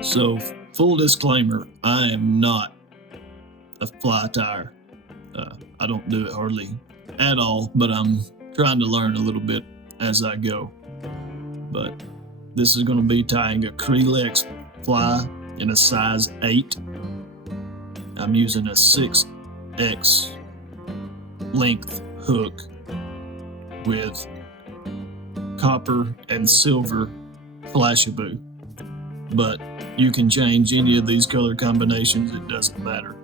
So, full disclaimer, I am not a fly tyer. I don't do it hardly at all, but I'm trying to learn a little bit as I go. But this is going to be tying a KREELEX fly in a size 8. I'm using a 6X length hook with copper and silver flashabou, but you can change any of these color combinations, it doesn't matter.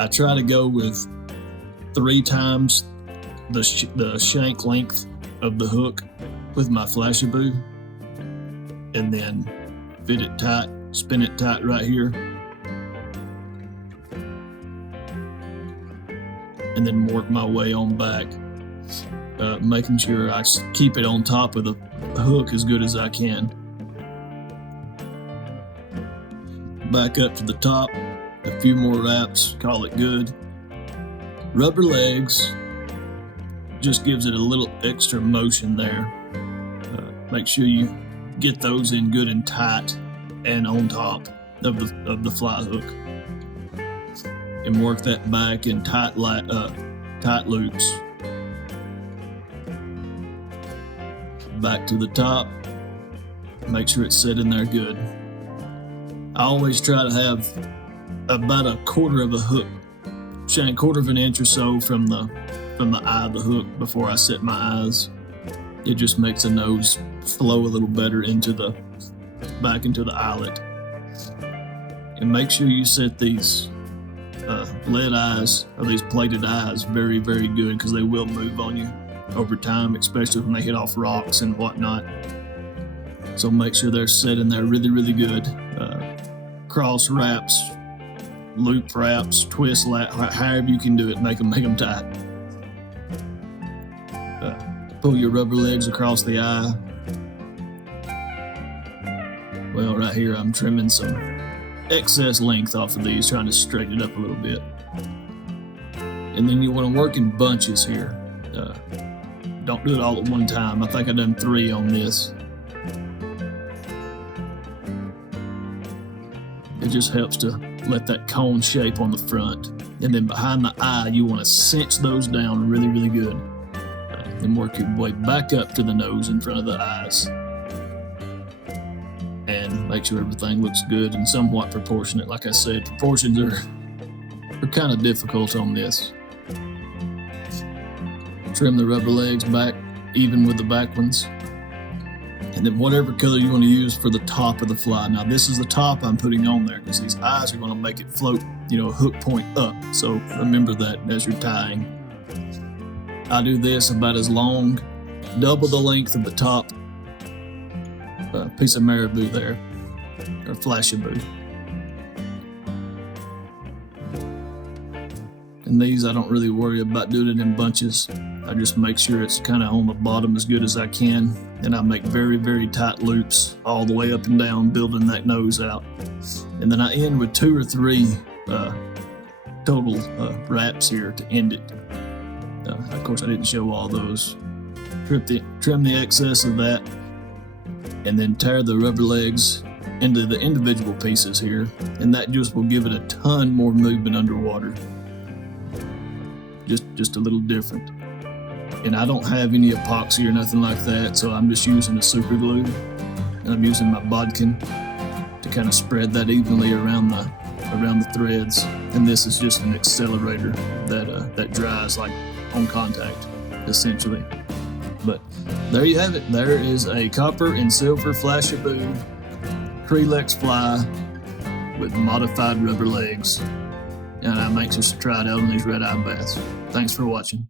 I try to go with 3 times the shank length of the hook with my flashabou, and then fit it tight, spin it tight right here, and then work my way on back, making sure I keep it on top of the hook as good as I can. Back up to the top, a few more wraps, call it good. Rubber legs just gives it a little extra motion there. Make sure you get those in good and tight and on top of the fly hook, and work that back in tight loops. Back to the top, make sure it's set in there good. I always try to have about a quarter of a hook shank, quarter of an inch or so from the eye of the hook before I set my eyes. It just makes the nose flow a little better back into the eyelet. And make sure you set these lead eyes, or these plated eyes, very, very good, because they will move on you over time, especially when they hit off rocks and whatnot. So make sure they're set in there really, really good. Cross wraps, loop wraps, twist however you can do it, make them tight. Pull your rubber legs across the eye. Well, right here I'm trimming some excess length off of these, trying to straighten it up a little bit. And then you want to work in bunches here. Don't do it all at one time. I think I've done 3 on this. It just helps to let that cone shape on the front. And then behind the eye, you want to cinch those down really, really good. Then work your way back up to the nose in front of the eyes. And make sure everything looks good and somewhat proportionate. Like I said, proportions are kind of difficult on this. Trim the rubber legs back even with the back ones. And then whatever color you want to use for the top of the fly. Now this is the top I'm putting on there because these eyes are going to make it float, hook point up. So remember that as you're tying. I do this about as long, double the length of the top piece of marabou there, or flashabou. And these I don't really worry about doing it in bunches. I just make sure it's kind of on the bottom as good as I can, and I make very, very tight loops all the way up and down, building that nose out. And then I end with 2 or 3 total wraps here to end it. Of course, I didn't show all those. Trim the excess of that, and then tear the rubber legs into the individual pieces here, and that just will give it a ton more movement underwater. Just a little different. And I don't have any epoxy or nothing like that, so I'm just using a super glue, and I'm using my bodkin to kind of spread that evenly around the threads. And this is just an accelerator that dries like on contact, essentially. But there you have it. There is a copper and silver flashabou KREELEX fly with modified rubber legs, and I'm anxious to try it out on these red-eye bass. Thanks for watching.